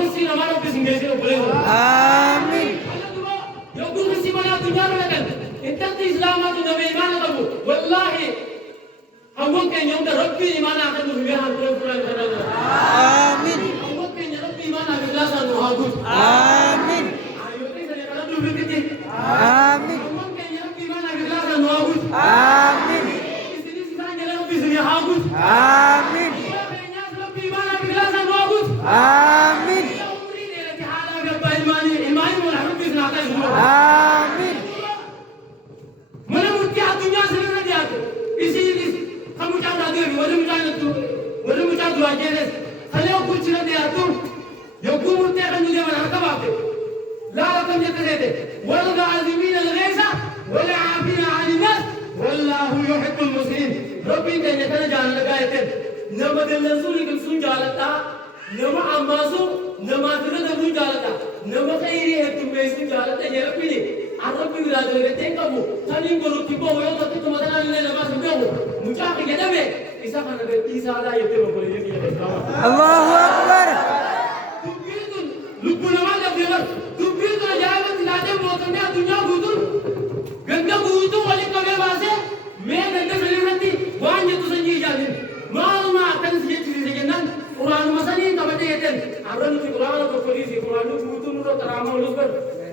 kisi namara kisi ngesi boleh. Amin. Yo guru kisi mana dunia lekan. Intak Islam tu nabi iman kamu. Wallahi. Hamuk ke nyom dah Rabbi iman akan mulia hantar Quran kerana. Amin. Hamuk ke nyom Rabbi iman akan jelasan muhagut. Amin. Ayo ni saya kalau dulu kita. Amin. Hamuk ke nyom Rabbi iman akan jelasan muhagut. Amin. Isini sisa jalan Rabbi sini hagut. Amin. Rabbi iman akan jelasan muhagut. Amin. Umri ni lagi halau Rabbi iman iman mula Rabbi sini akan semua. Amin. Mana mutia dunia sendiri dia tu. Isi kamu cakap dia, wala muda tu aja deh. Kalau aku cina dia tu, yang aku mutia kan dia mana apa apa. Lalu kamu jadi deh. Wala azimin al-ghaiza, wala afina al-nas, wallahu yuhibbul muslimin. Rabbi kan yang kana jalan lagi itu. Nama dia Rasul kan sun jalan ta, nama ambasu, nama dia sun jalan ta, nama khairi itu mesin jalan ta. Jadi Rabbi ni. Arab भी विराज हो गए थे कबू तनी को रुकी को हो तो तुम मदना ने लगा सुबह हो मुझा के कहते में ऐसा खाना दे 30 आधा ये तो बोले ये Allahu Akbar. तू भी तो लुकु नमाज अब देवर तू भी तो जाए मत लाते मौसम में दुनिया गुदू गंगा गुदू वाली कबे वासे मैं गंगा चली रहती वहां ये तो संजी जाने माल मा अकन से चीज से ना कुरान मसनी तबते येते अरन की कुरान तो कोई सी कुरान गुदू नो तरामा उलस पर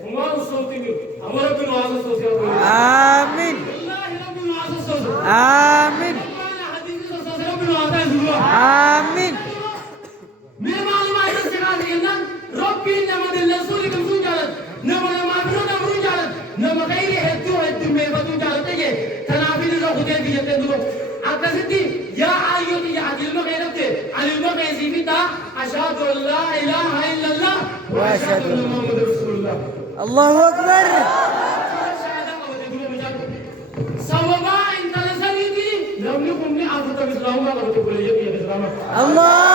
उमार सोती में हमारा भी नवाज सोचे Amin. wallahi rabbi nwaaz soce Amin. hadith soce rabbi nwaaz zuwa Amin. mere malumat se ka dinan rabbi nama dil rasul kam sun jalan nama nama na muru jalan nama kairi hetu me batu jalan te tanafil ro khude bi jete duro akasiti ya ayyuti ya adil ma gairate alim ma gaizifita ashhadu an la ilaha illa allah wa ashhadu anna muhammadar rasulullah Allahu Akbar. Sawaba intalasani di, namni kumni afata Islam ka karutu boleh jadi Islam. Allah